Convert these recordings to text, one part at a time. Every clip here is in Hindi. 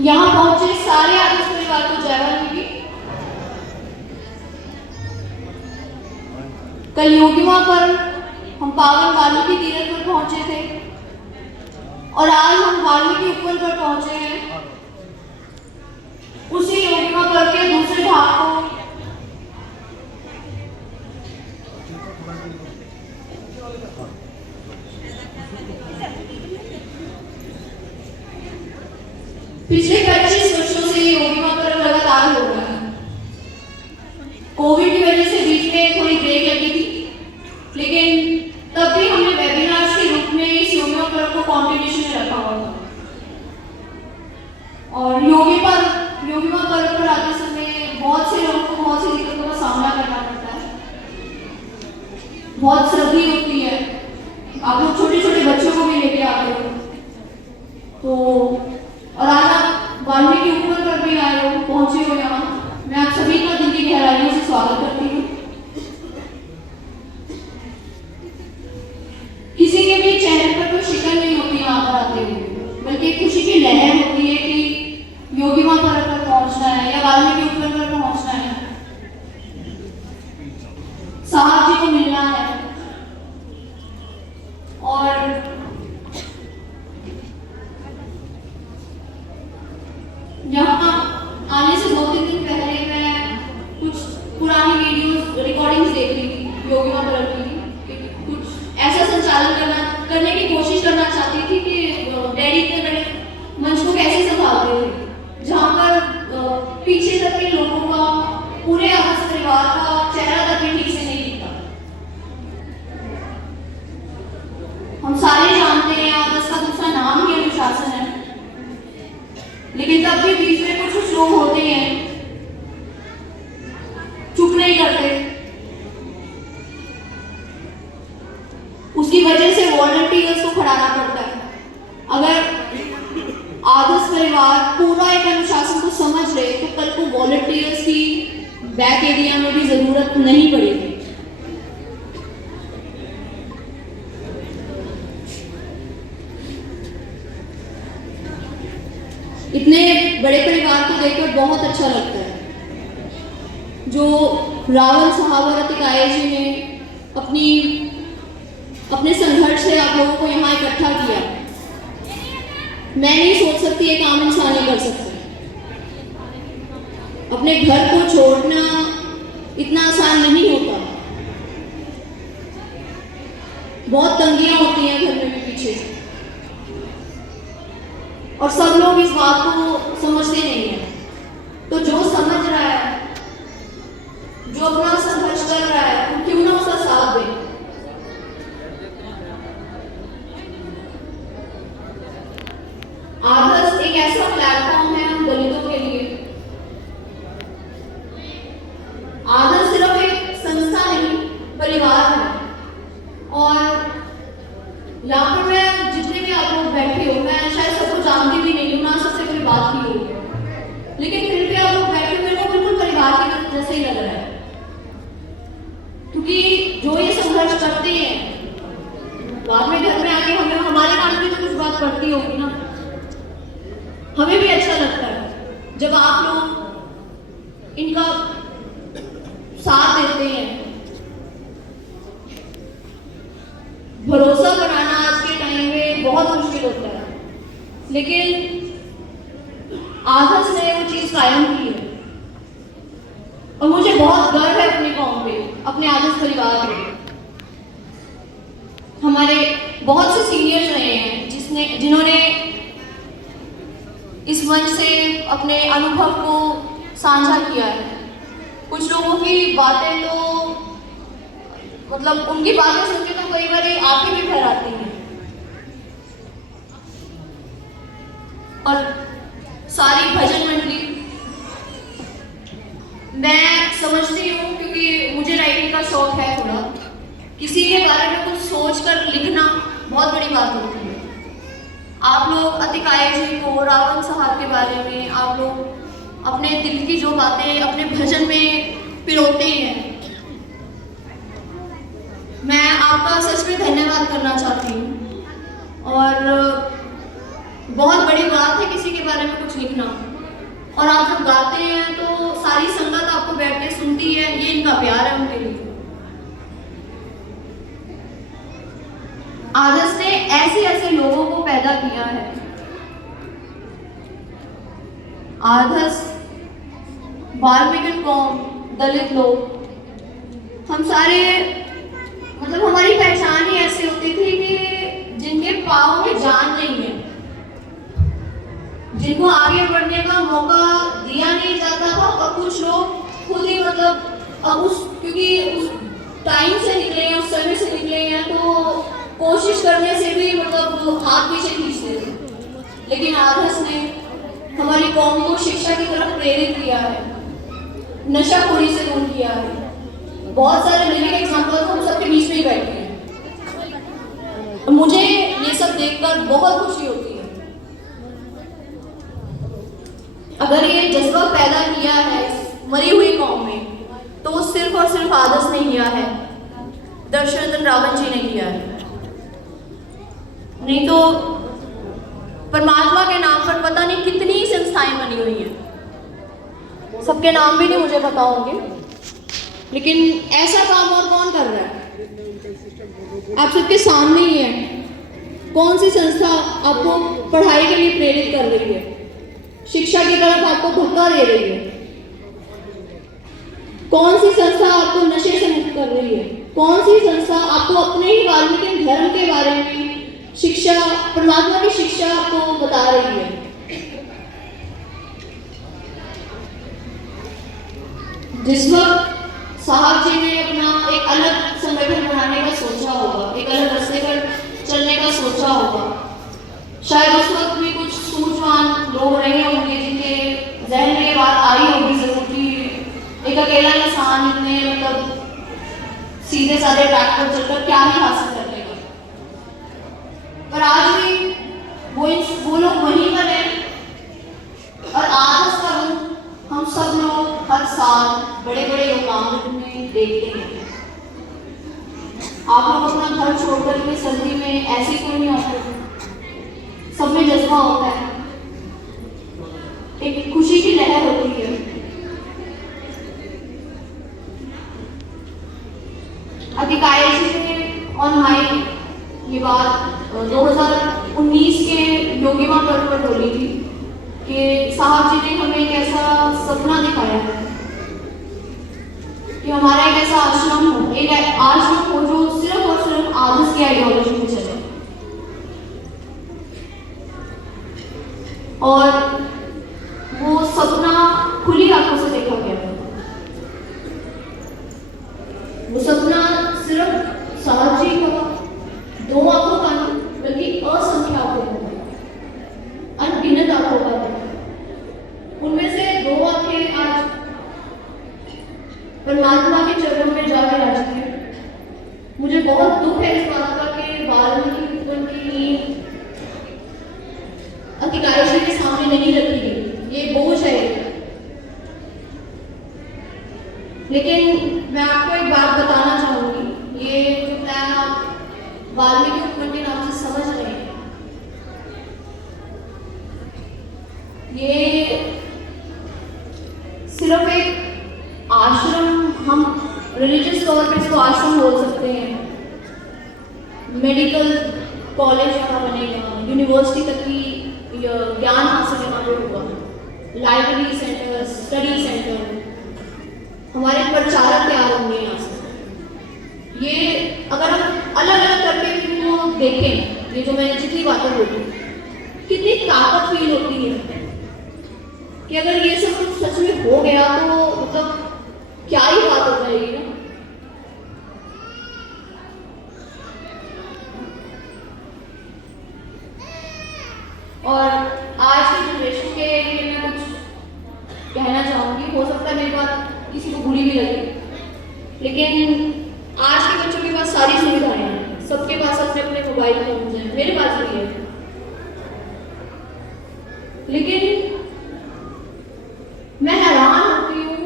यहाँ पहुंचे सारे आदर्श परिवार को जय वाल्मीकि। कल योगिमा पर हम पावन वाल्मीकि तीर्थ पर पहुंचे थे और आज हम वाल्मीकि उपवन पर पहुंचे हैं। उसी योगिमा पर के दूसरे भाग को पिछले 25 वर्षों से योगिमा पर्व लगातार हो रहा है। कोविड की वजह से बीच में थोड़ी ब्रेक लगी थी, लेकिन तब भी हमने वेबिनार्स के रूप में इस योगिमा पर्व को कॉन्टिन्यूशन में रखा हुआ था। और योगिमा पर्व पर आते समय बहुत से लोगों को बहुत सी दिक्कतों का सामना करना पड़ता है। बहुत सर्दी होती है, आप लोग छोटे छोटे बच्चों को भी लेके आते हो, तो और आज आप वाल्मीकि उपवन पर भी आए हो, पहुंचे हो यहाँ। मैं आप सभी का दिल की गहराइयों से स्वागत करती हूँ। किसी के भी चेहरे पर कोई शिकन नहीं होती यहाँ पर आते हुए, बल्कि खुशी की लहर होती है कि योगिमा पर्व पर पहुंचना है या वाल्मीकि उपवन पर पहुंचना है, साहब जी को मिलना है। और यहाँ आने से 2-3 दिन पहले मैं कुछ पुरानी वीडियोस रिकॉर्डिंग्स देख रही थी योगिमा पर्व की। कुछ ऐसा संचालन करने की कोशिश करना चाहती थी कि डैडी इतने बड़े मंच को कैसे संभालते थे, जहाँ पर पीछे तक के लोगों का, पूरे आदर्श परिवार का चेहरा तक भी ठीक से नहीं दिखता। हम सारे जानते हैं आदर्श का दूसरा नाम ही अनुशासन है, लेकिन तब भी बीच में कुछ लोग होते हैं, चुप नहीं करते। उसकी वजह से वॉलंटियर्स को खड़ाना पड़ता है। अगर आदर्श परिवार पूरा एक अनुशासन को समझ रहे तो कल को वॉलंटियर्स की बैक एरिया में भी जरूरत नहीं पड़ेगी। इतने बड़े परिवार को देखकर बहुत अच्छा लगता है। जो रावल साहब और अतिकाय जी ने अपने संघर्ष से आप लोगों को यहाँ इकट्ठा किया, मैं नहीं सोच सकती एक आम इंसान नहीं कर सकता। अपने घर को छोड़ना इतना आसान नहीं होता, बहुत तंगियां होती हैं घर में भी पीछे से, और सब लोग इस बात को समझते नहीं है। तो जो समझ रहा है, जो अपना संघर्ष कर रहा है, तो क्यों ना उसका साथ दे। आदर्श एक ऐसा प्लेटफॉर्म है हम दलितों के लिए। आदर्श सिर्फ एक संस्था नहीं, परिवार है। और यहाँ पर मैं जितने भी आप लोग बैठे हो, मैं शायद सबको जानती भी नहीं हूँ, ना सबसे कोई बात की हो, लेकिन फिर भी आप लोग बैठे हुए को बिल्कुल परिवार के जैसे ही लग रहा है। क्योंकि जो ये संघर्ष करते हैं, बाद में घर में आके हमें हमारे कान में तो कुछ बात पड़ती होगी ना, हमें भी अच्छा लगता है जब आप लोग इनका साथ देते हैं। भरोसा बनाना आज के टाइम में बहुत मुश्किल होता है, लेकिन आदर्श ने वो चीज कायम की है। और मुझे बहुत गर्व है अपने कौम पे, अपने आदर्श परिवार पे। हमारे बहुत से सीनियर्स रहे हैं जिन्होंने इस मंच से अपने अनुभव को साझा किया है। कुछ लोगों की बातें तो मतलब उनकी बातें सुन के तो कई बार आंखें भी भर आती हैं। और सारी भजन मंडली, मैं समझती हूँ क्योंकि मुझे राइटिंग का शौक है थोड़ा, किसी के बारे में कुछ सोचकर लिखना बहुत बड़ी बात होती है। आप लोग अतिकाय जी को, रावल साहब के बारे में आप लोग अपने दिल की जो बातें अपने भजन में पिरोते हैं, मैं आपका सच में धन्यवाद करना चाहती हूँ। और बहुत बड़ी बात है किसी के बारे में कुछ लिखना, और आप जब गाते हैं तो सारी संगत आपको बैठ के सुनती है, ये इनका प्यार है उनके लिए। आदर्श ने ऐसे ऐसे लोगों को पैदा किया है। आदर्श, वाल्मीकि कौम, दलित लोग, हम सारे मतलब हमारी पहचान ही ऐसी होती थी कि जिनके पाँव में जान नहीं है, जिनको आगे बढ़ने का मौका दिया नहीं जाता था, और कुछ लोग खुद ही मतलब अब क्योंकि उस टाइम से निकले हैं, उस समय से निकले हैं, तो कोशिश करने से भी मतलब हाथ पीछे खींचते थे। लेकिन आदर्श ने हमारी कौम को शिक्षा की तरफ प्रेरित किया है, नशाखोरी से दूर किया है। बहुत सारे लिविंग एग्जाम्पल हम सबके बीच में ही बैठे हैं। मुझे ये सब देखकर बहुत खुशी होती है। अगर ये जज्बा पैदा किया है मरी हुई कौम में, तो सिर्फ और सिर्फ आदर्श ने किया है, दशरथन रावण जी ने किया है। नहीं तो परमात्मा के नाम पर पता नहीं कितनी संस्थाएं बनी हुई हैं, सबके नाम भी नहीं मुझे पता होंगे, लेकिन ऐसा काम और कौन कर रहा है? आप सबके सामने ही है। कौन सी संस्था आपको पढ़ाई के लिए प्रेरित कर रही है, शिक्षा की तरफ आपको धक्का दे रही है? कौन सी संस्था आपको नशे से मुक्त कर रही है? कौन सी संस्था आपको अपने ही वाल्मीकि धर्म के बारे में शिक्षा, परमात्मा की शिक्षा आपको बता रही है? जिस वक्त साहब जी ने अपना एक अलग संगठन बनाने का सोचा होगा, एक अलग रास्ते पर चलने का सोचा होगा, शायद उस वक्त भी कुछ सूझवान लोग रहे होंगे जिनके जहन में बात आई होगी जरूर कि एक अकेला इंसान इतने मतलब सीधे साधे ट्रैक पर चलकर क्या ही हासिल कर लेगा। पर आज भी वो लोग वहीं पर हैं, और आदर्श का रूप हम सब लोग हर साल बड़े बड़े योगामृत में देखते हैं। आप लोग अपना घर छोड़कर के सर्दी में ऐसे क्यों नहीं आते? सब में जज्बा होता है, एक खुशी की लहर होती है। अधिकारी जी ने ऑन हाई ये बात 2019 के योगिमा पर्व पर बोली थी कि साहब जी ने हमें एक ऐसा सपना दिखाया है कि हमारा एक ऐसा आश्रम हो, एक आश्रम हो जो सिर्फ और सिर्फ आदर्श की आइडियोलॉजी में चले, और वो सपना खुली आंखों से देखा गया था। वो सपना सिर्फ साहब जी का दो आंखों का नहीं, बल्कि असंख्य आंखों का, अनगिनत आंखों का था। उनमें से दो आंखें आज परमात्मा के चरणों में जाके राजी है। मुझे बहुत दुख है इस बात का कि वाल्मीकि की नींव अधिकारी जी के सामने नहीं रखी गई, ये बोझ है। लेकिन मैं आपको एक बात बताना चाहूंगी, ये जो प्लान आप वाल्मीकि उपवन के नाम से समझ रहे हैं, ये सिर्फ एक आश्रम, हम रिलीजियस तौर पे इसको आश्रम बोल सकते हैं, मेडिकल कॉलेज यहाँ बनेगा, यूनिवर्सिटी तक की ज्ञान हासिल यहाँ पे होगा, लाइब्रेरी सेंटर, स्टडी सेंटर, हमारे प्रचारक तैयार होंगे यहाँ से। ये अगर हम अलग अलग करके इनको देखें, ये जो मैंने जितनी बातें बोली, कितनी ताकत फील होती है कि अगर ये सब कुछ सच में हो गया तो मतलब क्या ही बात हो जाएगी ना। और आज की जनरेशन के लिए मैं कुछ कहना चाहूंगी, हो सकता है मेरी बात किसी को बुरी भी लगे, लेकिन आज के बच्चों के पास सारी सुविधाएं हैं, सबके पास अपने अपने मोबाइल फोन हैं, मेरे पास भी है, लेकिन मैं हैरान होती हूँ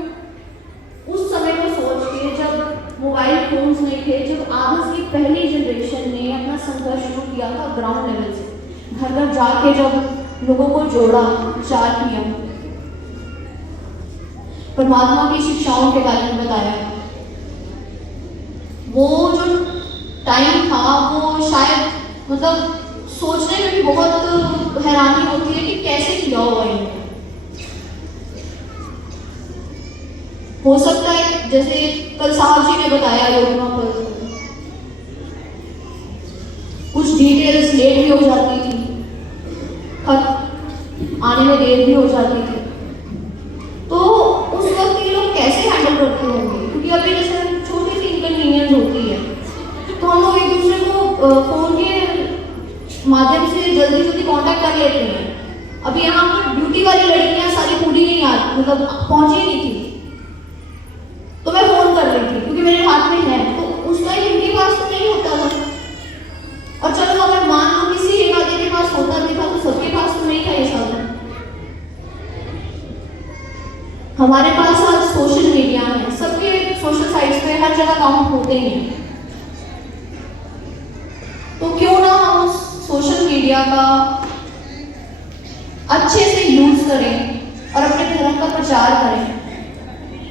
उस समय को सोच के जब मोबाइल फोन्स नहीं थे, जब आदर्श की पहली जनरेशन ने अपना संघर्ष शुरू किया था ग्राउंड लेवल से, घर घर जाके जब लोगों को जोड़ा, प्रचार किया, परमात्मा की शिक्षाओं के बारे में बताया। वो जो टाइम था वो शायद मतलब सोचने में भी बहुत हैरानी होती है कि कैसे किया होगा इन्होंने। हो सकता है जैसे कल साहब जी ने बताया योजना पर कुछ डिटेल्स लेट भी हो जाती थी, खत आने में देर भी हो जाती थी, तो उस वक्त ये लोग कैसे हैंडल करते होंगे? क्योंकि अभी जैसे छोटी सी इनकन्वीनियंस होती है तो हम लोग एक दूसरे को फोन के माध्यम से जल्दी जल्दी कांटेक्ट कर लेते हैं। अभी यहाँ पर ड्यूटी वाली लड़कियां सारी पूरी नहीं आ मतलब पहुंची नहीं थी, तो मैं फोन कर रही थी क्योंकि मेरे हाथ में है, तो उस टाइम इनके पास तो नहीं होता था। और चलो अगर मान लो किसी एक आदमी के पास होता भी था तो सबके पास तो नहीं था ये साधन। हमारे पास आज सोशल मीडिया है, सबके सोशल साइट्स पे हर जगह अकाउंट होते ही हैं, तो क्यों ना हम उस सोशल मीडिया का अच्छे से यूज करें और अपने धर्म का प्रचार करें।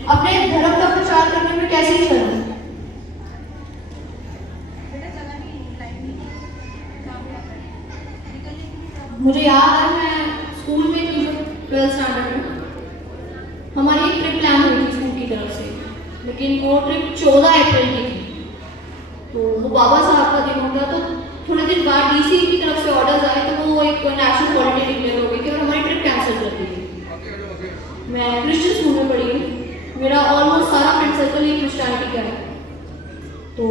अपने धर्म का प्रचार करने में कैसे चलें? मुझे याद है मैं स्कूल में थी जब 12th स्टैंडर्ड में, हमारी एक ट्रिप प्लान हुई थी स्कूल की तरफ से, लेकिन वो ट्रिप 14 अप्रैल की थी, तो वो बाबा साहब का दिन हो गया, तो थोड़े दिन बाद डीसी की तरफ से ऑर्डर्स आए तो वो एक नेशनल हॉलिडे डिक्लेयर हो गई थी और हमारी ट्रिप कैंसिल कर दी थी। मैं क्रिश्चियन स्कूल में पढ़ी हूँ, मेरा ऑलमोस्ट सारा फ्रेंड सर्कल ही क्रिश्चियनिटी का है, तो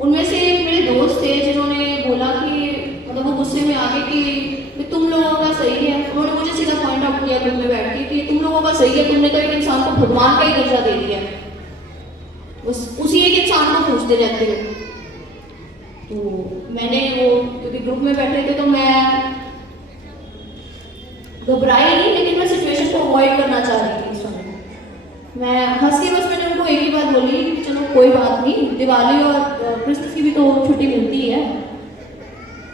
उनमें से एक मेरे दोस्त थे जिन्होंने बोला कि मतलब वो गुस्से में आ गए कि तुम लोगों का सही है। उन्होंने मुझे सीधा पॉइंट आउट किया ग्रुप में बैठ के कि तुम लोगों का सही है, तुमने तो एक इंसान को भगवान का ही दर्जा दे दिया है, बस उसी एक इंसान को पूछते रहते हो। तो मैंने वो क्योंकि ग्रुप में बैठे थे तो मैं घबराई नहीं, लेकिन मैं सिचुएशन को अवॉइड करना चाह रही थी इस समय। मैं हंस के बस मैंने उनको एक ही बात बोली कि चलो कोई बात नहीं, दिवाली और क्रिसमस की भी तो छुट्टी मिलती है।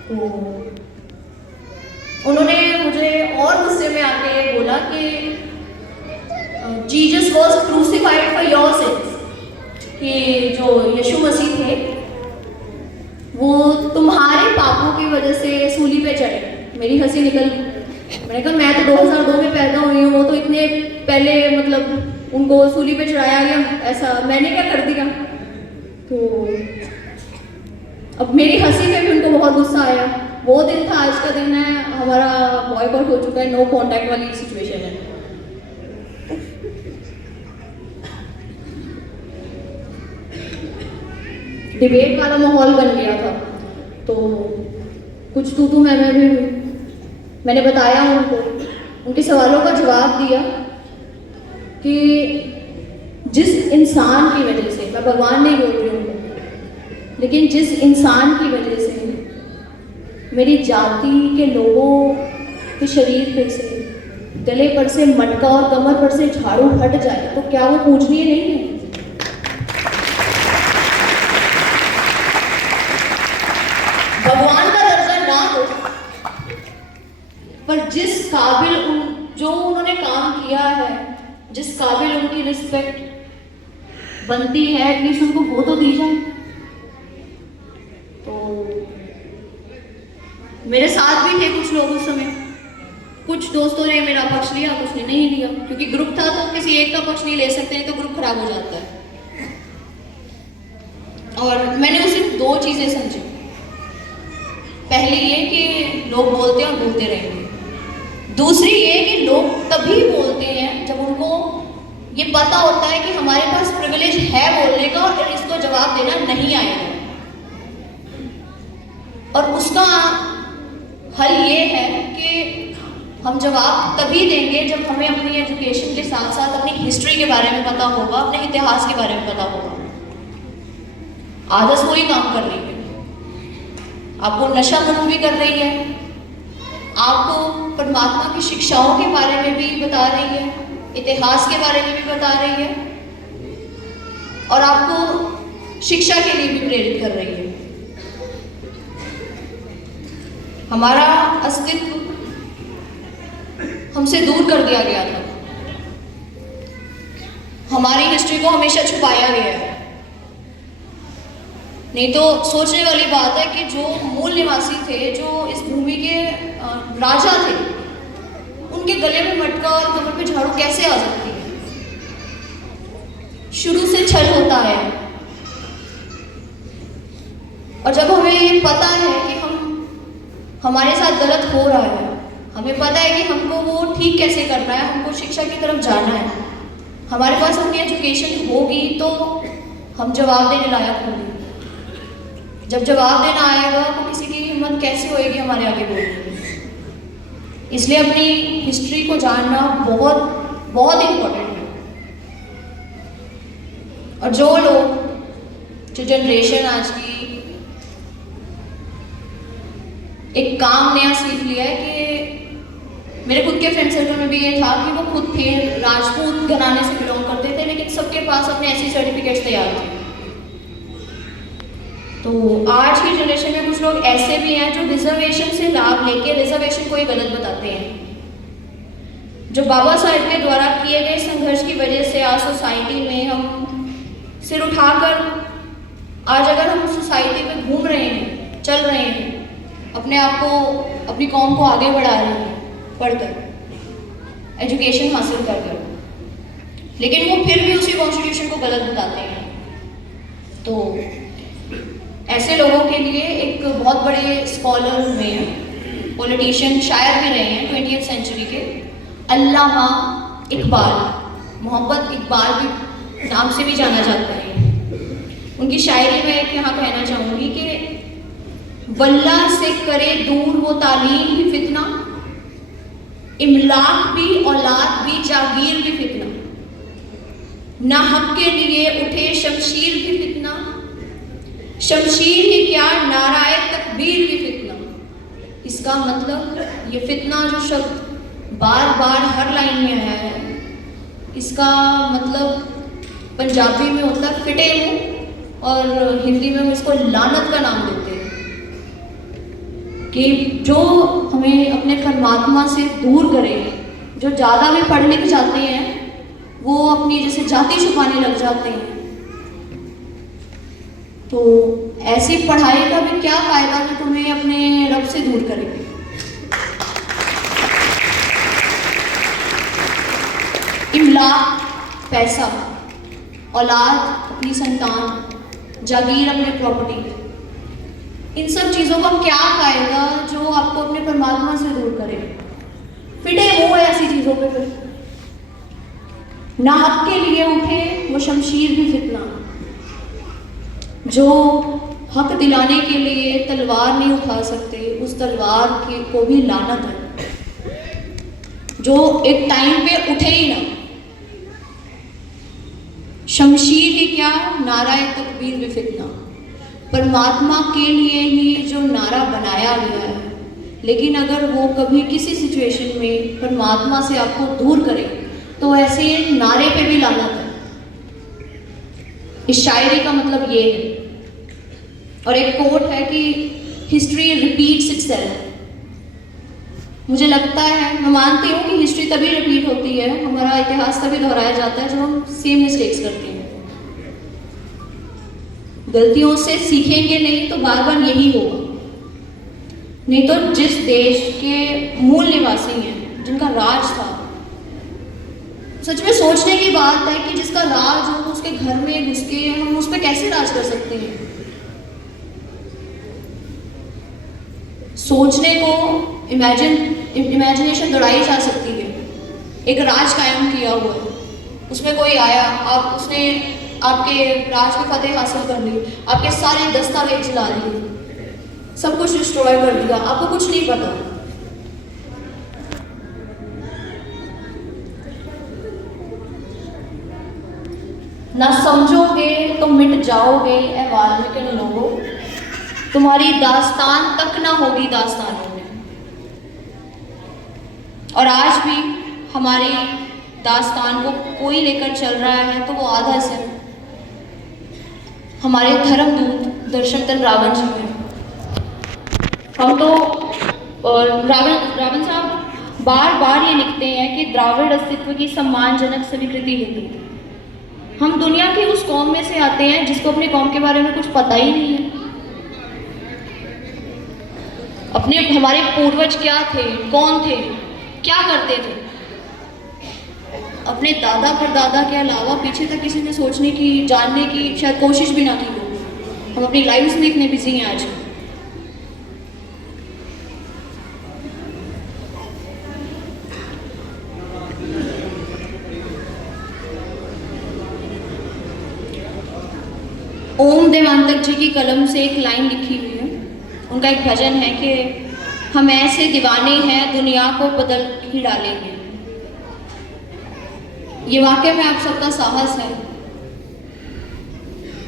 तो उन्होंने मुझे और गुस्से में आके बोला कि Jesus was crucified for your sins, कि जो यीशु मसीह थे वो तुम्हारे पापों की वजह से सूली पे चढ़े। मेरी हंसी निकल गई। मैंने कहा मैं तो 2002 में पैदा हुई हूँ, वो तो इतने पहले मतलब उनको सूली पे चढ़ाया गया, ऐसा मैंने क्या कर दिया? तो अब मेरी हंसी में भी उनको बहुत गुस्सा आया। वो दिन था, आज का दिन है, हमारा बॉयकॉट हो चुका है, नो कॉन्टैक्ट वाली सिचुएशन है। डिबेट वाला माहौल बन गया था, तो कुछ तू मैं भी हुई। मैंने बताया उनको, उनके सवालों का जवाब दिया कि जिस इंसान की वजह से, मैं भगवान नहीं बोल रही हूँ, लेकिन जिस इंसान की वजह से मेरी जाति के लोगों के शरीर पे से, गले पर से मटका और कमर पर से झाड़ू हट जाए तो क्या वो पूजनीय नहीं है? भगवान का दर्जा ना हो, पर जिस काबिल जो उन्होंने काम किया है, जिस काबिल उनकी रिस्पेक्ट बनती है, एटलीस्ट उनको वो तो दी जाए। तो मेरे साथ भी थे कुछ लोग उस समय, कुछ दोस्तों ने मेरा पक्ष लिया, कुछ ने नहीं लिया, क्योंकि ग्रुप था तो किसी एक का पक्ष नहीं ले सकते, नहीं तो ग्रुप खराब हो जाता है। और मैंने उसे दो चीजें समझी। पहली ये कि लोग बोलते हैं और बोलते रहेंगे, दूसरी ये कि लोग तभी बोलते हैं जब उनको ये पता होता है कि हमारे पास प्रिविलेज है बोलने का और इसको जवाब देना नहीं आएगा। और उसका हल ये है कि हम जवाब तभी देंगे जब हमें अपनी एजुकेशन के साथ साथ अपनी हिस्ट्री के बारे में पता होगा, अपने इतिहास के बारे में पता होगा। आदर्श वही काम कर रही है, आपको नशा मुक्त भी कर रही है, आपको परमात्मा की शिक्षाओं के बारे में भी बता रही है, इतिहास के बारे में भी बता रही है, और आपको शिक्षा के लिए भी प्रेरित कर रही है। हमारा अस्तित्व हमसे दूर कर दिया गया था। हमारी हिस्ट्री को हमेशा छुपाया गया है। नहीं तो सोचने वाली बात है कि जो मूल निवासी थे, जो इस भूमि के राजा थे, उनके गले में मटका और कमर पे झाड़ू कैसे आ सकती है? शुरू से छल होता है। और जब हमें ये पता है कि हमारे साथ गलत हो रहा है, हमें पता है कि हमको वो ठीक कैसे करना है, हमको शिक्षा की तरफ जाना है, हमारे पास अपनी एजुकेशन होगी तो हम जवाब देने लायक होंगे। जब जवाब देना आएगा तो किसी की हिम्मत कैसे होएगी हमारे आगे बोलने की। इसलिए अपनी हिस्ट्री को जानना बहुत बहुत इम्पोर्टेंट है। और जो लोग, जो जनरेशन आज की एक काम नया सीख लिया है कि मेरे खुद के फ्रेंड सर्कल में भी ये था कि वो खुद थे, राजपूत घराने से बिलोंग करते थे, लेकिन सबके पास अपने ऐसी सर्टिफिकेट्स तैयार थे। तो आज की जनरेशन में कुछ लोग ऐसे भी हैं जो रिजर्वेशन से लाभ लेके रिजर्वेशन को ही गलत बताते हैं। जो बाबा साहेब के द्वारा किए गए संघर्ष की वजह से आज सोसाइटी में हम सिर उठाकर, आज अगर हम सोसाइटी में घूम रहे हैं, चल रहे हैं, अपने आप को, अपनी कौम को आगे बढ़ा रहे हैं पढ़कर, एजुकेशन हासिल कर कर, लेकिन वो फिर भी उसी कॉन्स्टिट्यूशन को गलत बताते हैं। तो ऐसे लोगों के लिए एक बहुत बड़े स्कॉलर हुए हैं, पॉलिटिशियन, शायर भी रहे हैं 20वीं सेंचुरी के, अल्लामा इकबाल, मोहम्मद इकबाल भी नाम से भी जाना जाता है। उनकी शायरी में एक यहाँ कहना चाहूँगी कि वल्ला से करे दूर वो तालीम भी फितना, इमलाक भी, औलाद भी, जागीर भी फितना, ना हक के लिए उठे शमशीर भी फितना, शमशीर ही क्या नाराए तकबीर भी फितना। इसका मतलब ये फितना जो शब्द बार बार हर लाइन में है, इसका मतलब पंजाबी में होता है फिटे मुंह, और हिंदी में हम इसको लानत का नाम देते हैं। कि जो हमें अपने परमात्मा से दूर करे, जो ज़्यादा भी पढ़ लिख जाते हैं वो अपनी जैसे जाति छुपाने लग जाते हैं। तो ऐसी पढ़ाई का भी क्या फायदा जो तुम्हें अपने रब से दूर करेगी। इमलाक पैसा, औलाद अपनी संतान, जागीर अपने प्रॉपर्टी, इन सब चीज़ों का क्या फायदा जो आपको अपने परमात्मा से दूर करे। फिटे मुंह है ऐसी चीज़ों पे। फिर ना हक के लिए उठे वो शमशीर भी फितना, जो हक दिलाने के लिए तलवार नहीं उठा सकते, उस तलवार को भी लानत है, जो एक टाइम पे उठे ही ना। शमशीर ही क्या नाराए तकबीर भी फितना, परमात्मा के लिए ही जो नारा बनाया गया है, लेकिन अगर वो कभी किसी सिचुएशन में परमात्मा से आपको दूर करे तो ऐसे नारे पे भी लानत है। इस शायरी का मतलब ये है। और एक कोट है कि हिस्ट्री रिपीट्स इटसेल्फ। मुझे लगता है, मैं मानती हूँ कि हिस्ट्री तभी रिपीट होती है, हमारा इतिहास तभी दोहराया जाता है जब हम सेम मिस्टेक्स करते हैं। गलतियों से सीखेंगे नहीं तो बार बार यही होगा। नहीं तो जिस देश के मूल निवासी हैं, जिनका राज था, सच में सोचने की बात है कि जिसका राज हो उसके घर में घुस के हम उस पर कैसे राज कर सकते हैं। सोचने को इमेजिनेशन दौड़ाई जा सकती है। एक राज कायम किया हुआ है, उसमें कोई आया, उसने आपके राज में फतेह हासिल कर ली, आपके सारे दस्तावेज ला लिए, सब कुछ डिस्ट्रॉय कर दिया, आपको कुछ नहीं पता। ना समझोगे तो मिट जाओगे ए वाल्मीकि लोगों, तुम्हारी दास्तान तक ना होगी दास्तानों में। और आज भी हमारी दास्तान को कोई लेकर चल रहा है तो वो आधा सिर हमारे धर्मदूत दर्शनतन रावण जी हैं। हम तो, और रावण साहब बार बार ये लिखते हैं कि द्राविड़ अस्तित्व की सम्मानजनक स्वीकृति हेतु हम दुनिया की उस कौम में से आते हैं जिसको अपने कौम के बारे में कुछ पता ही नहीं है। हमारे पूर्वज क्या थे, कौन थे, क्या करते थे, अपने दादा परदादा के अलावा पीछे तक किसी ने सोचने की, जानने की शायद कोशिश भी ना की हो। हम अपनी लाइफ्स में इतने बिजी हैं आज। ओम देवांतक जी की कलम से एक लाइन लिखी हुई है। उनका एक भजन है कि हम ऐसे दीवाने हैं दुनिया को बदल ही डालेंगे। ये वाकई में आप सबका साहस है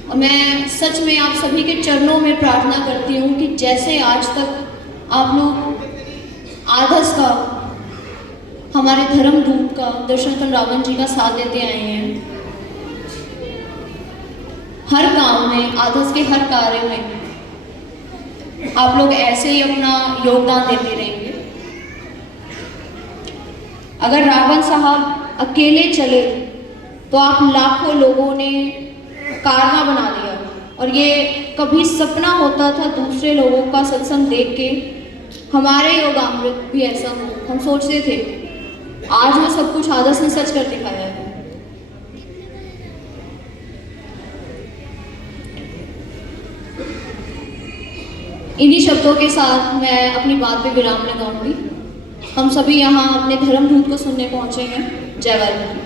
और मैं सच में आप सभी के चरणों में प्रार्थना करती हूँ कि जैसे आज तक आप लोग आधस का, हमारे धर्म दूत का, दर्शनतन रावण जी का साथ देते आए हैं, हर काम में, आधस के हर कार्य में आप लोग ऐसे ही अपना योगदान देते रहेंगे। अगर रावण साहब अकेले चले तो आप लाखों लोगों ने कारनामा बना दिया, और ये कभी सपना होता था दूसरे लोगों का सत्संग देख के हमारे योगामृत भी ऐसा हो। हम सोचते थे, आज वो सब कुछ आदर्श ने सच कर दिखाया है। इन्हीं शब्दों के साथ मैं अपनी बात पे विराम लगाऊंगी। हम सभी यहाँ अपने धर्मदूत को सुनने पहुंचे हैं। जय वाहिगुरु।